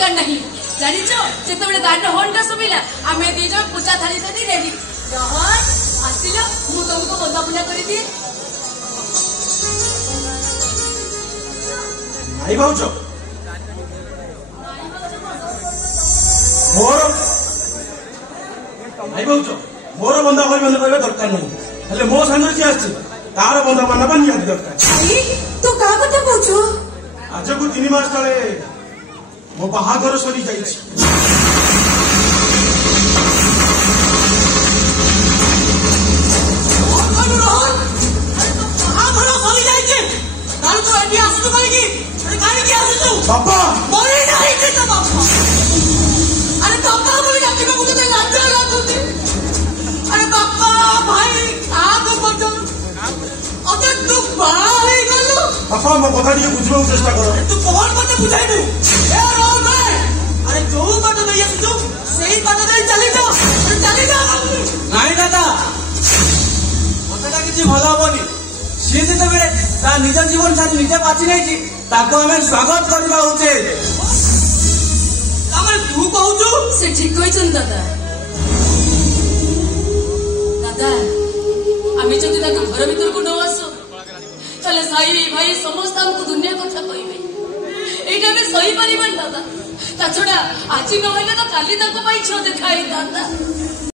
दरकार नहीं जानिच जिते गाड़ी हॉर्न शुभिला आम दीज पूजा थाली धरी रेडी रोहन आसिल मु तुमको बंदा पूजा कर दिए भाई भाउज मोर भाई भाउज मोर बंदा कहवा दरकार नहीं हेले मो सागर जी आसी तार बंदा मानवा निहाती दरकार तू क्या कथा कहू आज को 3 मास तले मो बाहागर सरी जाइछि बापा मरी नहीं तो बापा अरे बापा मुझे जाके मुझे तो लाज लागुती अरे बापा भाई आगो बटो अबे तू भाई गलो बापा मो कथा टिके बुझिबा चेष्टा कर तू कौन मते बुझाइनु ए रोहन भाई अरे जो बाटो दे तू सही बाटो दे चली जा नहीं दादा कथाटा किसी भल हेनी सी जिते ता निज जीवन साथी निजे बाची नहीं हमें स्वागत करवा उचित तू कहू से ठीक कही दादा दादा आम जदि घर भीतर को न आसो चले साई भाई समस्त हमको दुनिया कथा कहे ये सही पार दादा ता छड़ा आज ना तो काली छो देखा दादा।